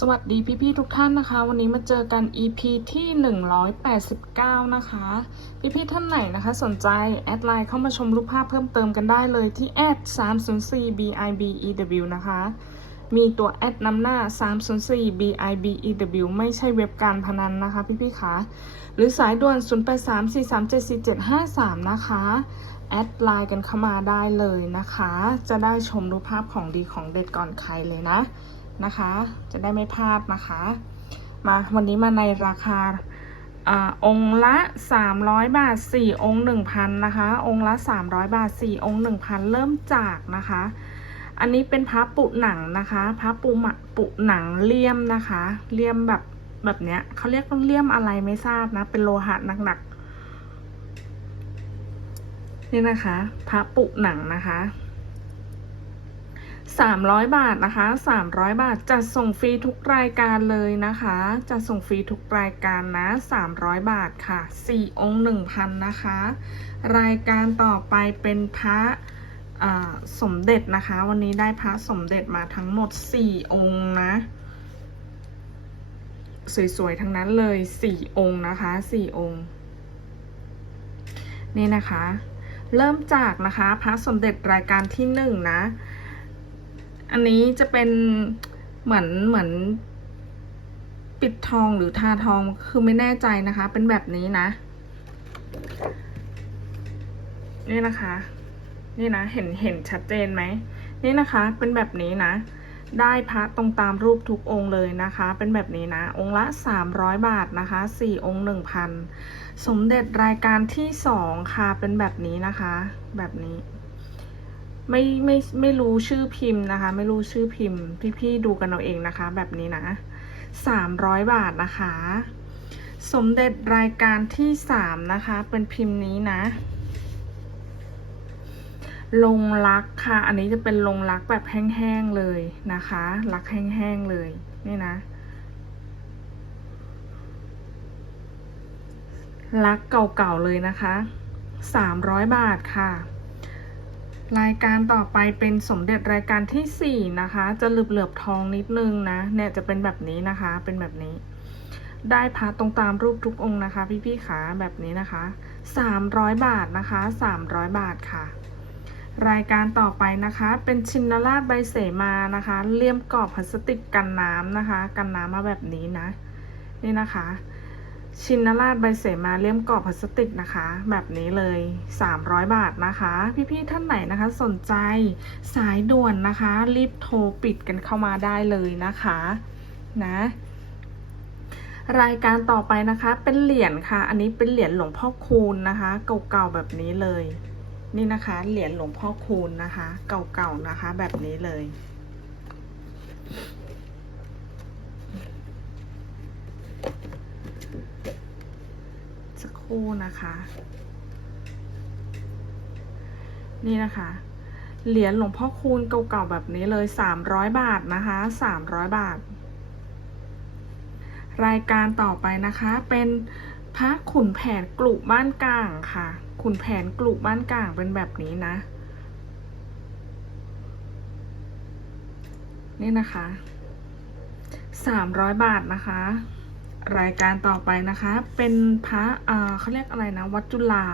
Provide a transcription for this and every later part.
สวัสดีพี่ๆทุกท่านนะคะ วันนี้มาเจอกัน EP ที่ 189 นะคะ พี่ๆท่านไหนนะคะ สนใจ แอดไลน์เข้ามาชมรูปภาพเพิ่มเติมกันได้เลยที่แอด304 bibew นะคะ มีตัวแอดนำหน้า 304 bibew ไม่ใช่เว็บการพนันนะคะ พี่ๆคะหรือสายด่วน 0834374753 นะคะ แอดไลน์กันเข้ามาได้เลยนะคะ จะได้ชมรูปภาพของดีของเด็ดก่อนใครเลยนะ นะคะ จะได้ไม่พลาดนะคะ มาวันนี้มาในราคาองค์ละ 300 บาท 4 องค์ 1,000 นะคะ องค์ละ 300 บาท 4 องค์ 1,000 เริ่มจากนะคะ อันนี้เป็นพระปุหนังนะคะพระปุมะปุหนังเลี่ยมนะคะ เลี่ยมแบบแบบเนี้ยเขาเรียกเลี่ยมอะไรไม่ทราบนะ เป็นโลหะหนักๆนี่นะคะพระปุหนังนะคะ 300 บาทนะคะ 300 บาทจัดส่งฟรีทุกรายการเลยนะคะจัดส่งฟรีทุกรายการนะ 300 บาทค่ะ 4 องค์ 1,000 นะคะ รายการต่อไปเป็นพระสมเด็จนะคะ วันนี้ได้พระสมเด็จมาทั้งหมด 4 องค์นะ สวยๆ ทั้งนั้นเลย 4 องค์นะคะ 4 องค์ นี่นะคะ เริ่มจากนะคะ พระสมเด็จรายการที่ 1 นะ อันนี้จะเป็นเหมือนเหมือน ปิดทองหรือทาทองคือไม่แน่ใจนะคะ เป็นแบบนี้นะ นี่นะคะ นี่นะเห็นเห็นชัดเจนไหมนี่นะคะ เป็นแบบนี้นะ ได้พระตรงตามรูปทุกองค์เลยนะคะ เป็นแบบนี้นะ องค์ละ 300 บาทนะคะ4องค์1,000 สมเด็จรายการที่ 2 ค่ะ เป็นแบบนี้นะคะ แบบนี้ ไม่ไม่ไม่รู้ชื่อพิมพ์นะคะ ไม่รู้ชื่อพิมพ์ พี่ๆดูกันเอาเองนะคะ แบบนี้นะสามร้อยบาทนะคะ สมเด็จรายการที่สามนะคะ เป็นพิมพ์นี้นะลงรักค่ะ อันนี้จะเป็นลงรักแบบแห้งๆเลยนะคะ รักแห้งๆเลย นี่นะ รักเก่าๆเลยนะคะ สามร้อยบาทค่ะ รายการต่อไปเป็นสมเด็จรายการที่ 4 นะคะ จะเหลือบเหลือบทองนิดนึงนะ เนี่ยจะเป็นแบบนี้นะคะ เป็นแบบนี้ ได้พระตรงตามรูปทุกองค์นะคะ พี่ๆขาแบบนี้นะคะ 300 บาทนะคะ 300 บาทค่ะ รายการต่อไปนะคะ เป็นชินราชใบเสมานะคะ เลี่ยมกรอบพลาสติกกันน้ำนะคะ กันน้ำมาแบบนี้นะ นี่นะคะ ชินราชใบเสมาเลี่ยมกรอบพลาสติกนะคะ แบบนี้เลย 300 บาทนะคะ พี่ๆท่านไหนนะคะ สนใจสายด่วนนะคะ รีบโทรปิดกันเข้ามาได้เลยนะคะนะรายการต่อไปนะคะ เป็นเหรียญค่ะ อันนี้เป็นเหรียญหลวงพ่อคูณนะคะ เก่าๆแบบนี้เลย นี่นะคะ เหรียญหลวงพ่อคูณนะคะ เก่าๆนะคะ แบบนี้เลย สักครู่นะคะ นี่นะคะ เหรียญหลวงพ่อคูณเก่าๆแบบนี้เลย300บาทนะคะ300บาท รายการต่อไปนะคะ เป็นพระขุนแผนกลุบ้านกลางค่ะ ขุนแผนกลุบ้านกลางเป็นแบบนี้นะ นี่นะคะ300บาทนะคะ รายการต่อไปนะคะ เป็นพระเออเขาเรียกอะไรนะ วัดจุฬา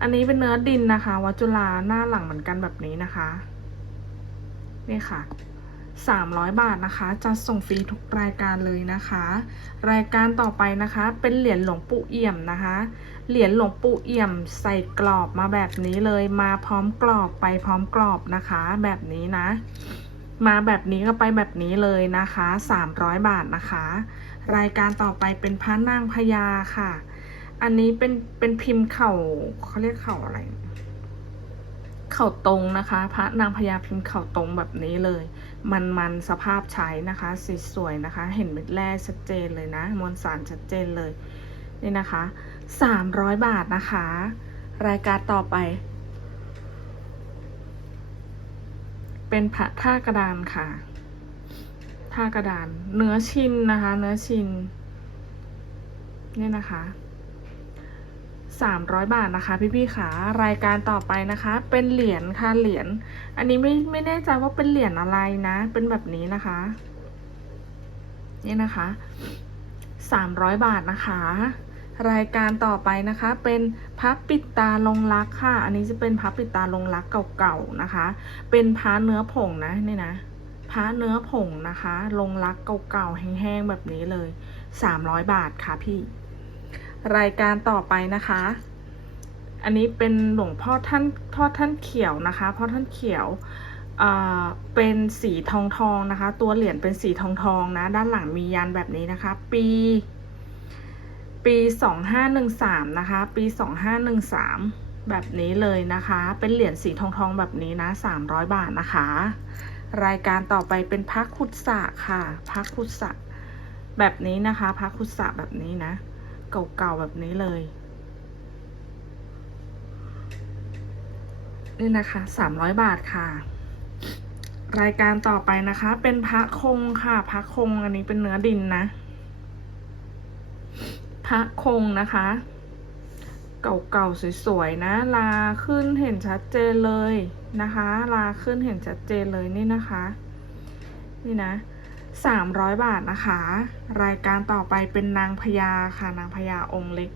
อันนี้เป็นเนื้อดินนะคะ วัดจุฬาหน้าหลังเหมือนกันแบบนี้นะคะ นี่ค่ะ300บาทนะคะ จะส่งฟรีทุกรายการเลยนะคะ รายการต่อไปนะคะ เป็นเหรียญหลวงปู่เอี่ยมนะคะ เหรียญหลวงปู่เอี่ยมใส่กรอบมาแบบนี้เลย มาพร้อมกรอบไปพร้อมกรอบนะคะ แบบนี้นะ มาแบบนี้ก็ไปแบบนี้เลยนะคะ300บาทนะคะ รายการต่อไปเป็นพระนางพญาค่ะ อันนี้เป็นเป็นพิมพ์เข่าเขาเรียกเข่าอะไร เข่าตรงนะคะ พระนางพญาพิมพ์เข่าตรงแบบนี้เลย มันมันสภาพใช้นะคะสวยนะคะ เห็นเม็ดแร่ชัดเจนเลยนะ มวลสารชัดเจนเลยนี่นะคะ300บาทนะคะ รายการต่อไป เป็นพระท่ากระดานค่ะ ท่ากระดาน เนื้อชินนะคะ เนื้อชินนี่นะคะ300 บาทนะคะ พี่ๆค่ะรายการต่อไปนะคะ เป็นเหรียญค่ะเหรียญอันนี้ไม่ไม่แน่ใจว่าเป็นเหรียญอะไรนะ เป็นแบบนี้นะคะนี่นะคะ300 บาทนะคะ รายการต่อไปนะคะ เป็นพับปิดตาลงรักค่ะ อันนี้จะเป็นพับปิดตาลงรักเก่าๆนะคะ เป็นพ้าเนื้อผงนะนี่นะ พ้าเนื้อผงนะคะ ลงรักเก่าๆ แห้งๆ แบบนี้เลย 300 บาทค่ะพี่ รายการต่อไปนะคะ อันนี้เป็นหลวงพ่อท่านพ่อท่านเขียวนะคะพ่อท่านเขียวเป็นสีทองทองนะคะ ตัวเหรียญเป็นสีทองทองนะ ด้านหลังมียันแบบนี้นะคะ ปี ปีสองห้าหนึ่งสามนะคะ ปีสองห้าหนึ่งสามแบบนี้เลยนะคะ เป็นเหรียญสีทองทองแบบนี้นะสามร้อยบาทนะคะ รายการต่อไปเป็นพักคุดสะค่ะพักคุดสะแบบนี้นะคะพักคุดสะแบบนี้นะ เก่าๆแบบนี้เลย นี่นะคะสามร้อยบาทค่ะ รายการต่อไปนะคะ เป็นพระคงค่ะพระคงอันนี้เป็นเนื้อดินนะพระคงนะคะ เก่าๆสวยๆนะลาขึ้นเห็นชัดเจนเลย นะคะลาขึ้นเห็นชัดเจนเลยนี่นะคะ นี่นะสามร้อยบาทนะคะ รายการต่อไปเป็นนางพญาค่ะ นางพญาองค์เล็ก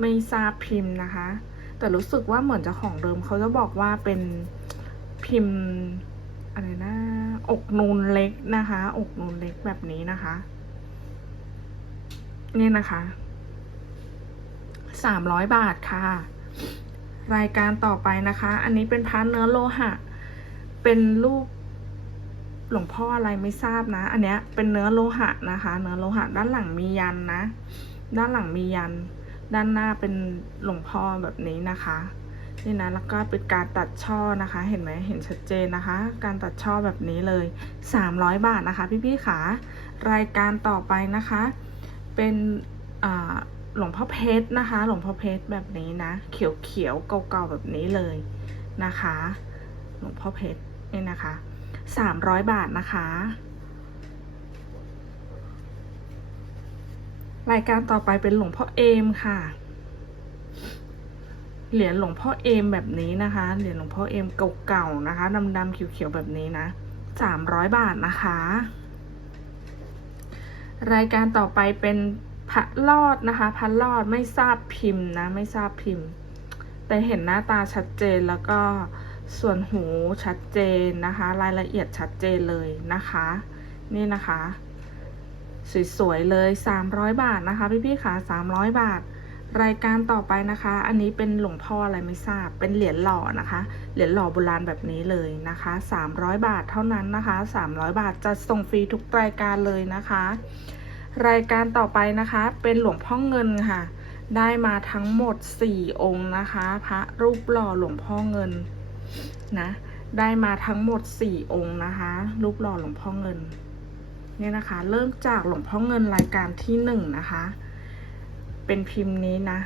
ไม่ทราบพิมพ์นะคะ แต่รู้สึกว่าเหมือนจ้าของเดิมเขาจะบอกว่าเป็นพิมพ์อะไรนะอกนูนเล็กนะคะ อกนูนเล็กแบบนี้นะคะ นี่นะคะสามร้อยบาทค่ะ รายการต่อไปนะคะ อันนี้เป็นพันเนื้อโลหะ เป็นรูปหลวงพ่ออะไรไม่ทราบนะ อันเนี้ยเป็นเนื้อโลหะนะคะ เนื้อโลหะ ด้านหลังมียันนะ ด้านหลังมียัน ด้านหน้าเป็นหลวงพ่อแบบนี้นะคะ นี่นะ แล้วก็เป็นการตัดช่อนะคะ เห็นไหมเห็นชัดเจนนะคะ การตัดช่อแบบนี้เลย 300 บาทนะคะ พี่ๆขารายการต่อไปนะคะ เป็นอ่า หลวงพ่อเพชรนะคะ หลวงพ่อเพชรแบบนี้นะ เขียวๆเก่าๆแบบนี้เลยนะคะ หลวงพ่อเพชรนี่นะคะ300บาทนะคะ รายการต่อไปเป็นหลวงพ่อเอมค่ะ เหรียญหลวงพ่อเอมแบบนี้นะคะ เหรียญหลวงพ่อเอมเก่าๆนะคะดำๆเขียวๆแบบนี้นะ300บาทนะคะ รายการต่อไปเป็น พระลอดนะคะพระลอดไม่ทราบพิมพ์นะ ไม่ทราบพิมพ์ แต่เห็นหน้าตาชัดเจนแล้วก็ส่วนหูชัดเจนนะคะ รายละเอียดชัดเจนเลยนะคะ นี่นะคะ สวยๆเลย 300 บาทนะคะ พี่ๆค่ะ300 บาท รายการต่อไปนะคะ อันนี้เป็นหลวงพ่ออะไรไม่ทราบ เป็นเหรียญหล่อนะคะ เหรียญหล่อโบราณแบบนี้เลยนะคะ 300 บาทเท่านั้นนะคะ 300 บาทจะส่งฟรีทุกรายการเลยนะคะ รายการต่อไปนะคะ เป็นหลวงพ่อเงินค่ะ ได้มาทั้งหมด 4 องค์นะคะ พระรูปหล่อหลวงพ่อเงินนะได้มาทั้งหมด 4 องค์นะคะ รูปหล่อหลวงพ่อเงินเนี่ยนะคะ เริ่มจากหลวงพ่อเงินรายการที่หนึ่งนะคะ เป็นพิมพ์นี้นะ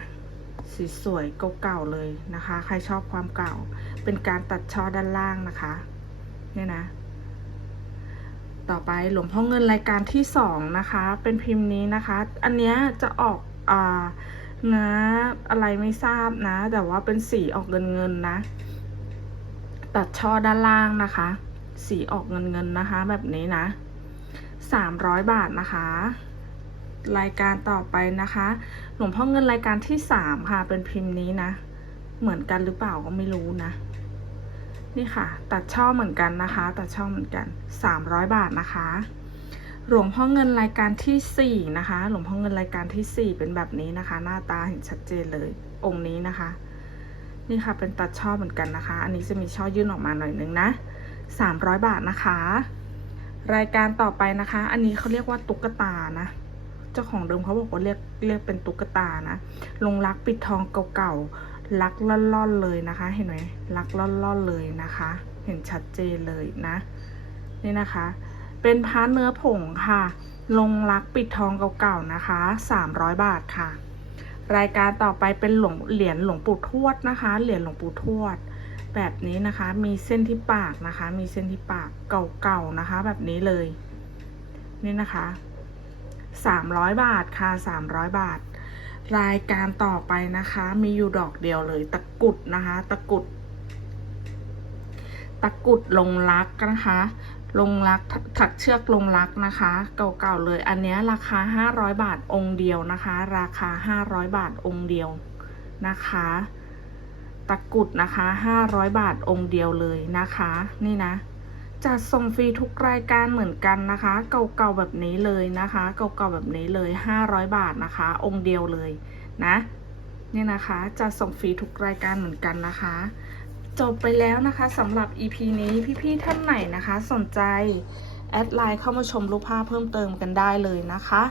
สีสวยเก่าๆเลยนะคะ ใครชอบความเก่า เป็นการตัดช่อด้านล่างนะคะ เนี่ยนะ ต่อไปหลวงพ่อเงินรายการที่สองนะคะ เป็นพิมพ์นี้นะคะ อันเนี้ยจะออกอ่าเนื้ออะไรไม่ทราบนะ แต่ว่าเป็นสีออกเงินเงินนะ ตัดช่อด้านล่างนะคะ สีออกเงินเงินนะคะ แบบนี้นะ300บาทนะคะ รายการต่อไปนะคะ หลวงพ่อเงินรายการที่สามค่ะ เป็นพิมพ์นี้นะ เหมือนกันหรือเปล่าก็ไม่รู้นะ นี่ค่ะ ตัดช่อเหมือนกันนะคะ ตัดช่อเหมือนกัน 300 บาทนะคะ หลวงพ่อเงินรายการที่สี่นะคะ หลวงพ่อเงินรายการที่สี่เป็นแบบนี้นะคะ หน้าตาเห็นชัดเจนเลย องค์นี้นะคะ นี่ค่ะเป็นตัดช่อเหมือนกันนะคะ อันนี้จะมีช่อยื่นออกมาหน่อยนึงนะ300 บาทนะคะ รายการต่อไปนะคะ อันนี้เขาเรียกว่าตุ๊กตานะเจ้าของเดิมเขาบอกว่าเรียกเรียกเป็นตุ๊กตานะลงรักปิดทองเก่าๆ ลักล่อนๆเลยนะคะ เห็นไหมลักล่อนๆเลยนะคะ เห็นชัดเจนเลยนะ นี่นะคะ เป็นพาร์ทเนื้อผงค่ะ ลงรักปิดทองเก่าๆนะคะ 300 บาทค่ะ รายการต่อไปเป็นหลวงเหรียญหลวงปู่ทวดนะคะ เหรียญหลวงปู่ทวด แบบนี้นะคะ มีเส้นที่ปากนะคะ มีเส้นที่ปากเก่าๆนะคะ แบบนี้เลย นี่นะคะ 300 บาทค่ะ 300 บาท รายการต่อไปนะคะ มีอยู่ดอกเดียวเลยตะกุดนะคะ ตะกุด ตะกุดลงรักนะคะ ลงรักถักเชือกลงรักนะคะ เก่าๆเลย อันเนี้ยราคา 500 บาทองค์เดียวนะคะ ราคา 500 บาทองค์เดียวนะคะ ตะกุดนะคะ 500 บาทองค์เดียวเลยนะคะ นี่นะ จัดส่งฟรีทุกรายการเหมือนกันนะคะ เก่าๆแบบนี้เลยนะคะ เก่าๆแบบนี้เลย 500 บาทนะคะ องค์เดียวเลยนะเนี่ยนะคะจัดส่งฟรีทุกรายการเหมือนกันนะคะ จบไปแล้วนะคะสำหรับ EP นี้พี่ๆท่านไหนนะคะ สนใจแอดไลน์เข้ามาชมรูปภาพเพิ่มเติมกันได้เลยนะคะ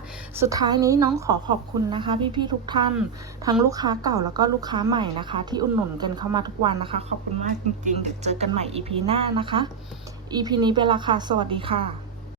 สุดท้ายนี้น้องขอขอบคุณนะคะ พี่ๆทุกท่าน ทั้งลูกค้าเก่าแล้วก็ลูกค้าใหม่นะคะ ที่อุดหนุนกันเข้ามาทุกวันนะคะ ขอบคุณมากจริงๆเดี๋ยวเจอกันใหม่ EP หน้านะคะ EP นี้เป็นราคาสวัสดีค่ะ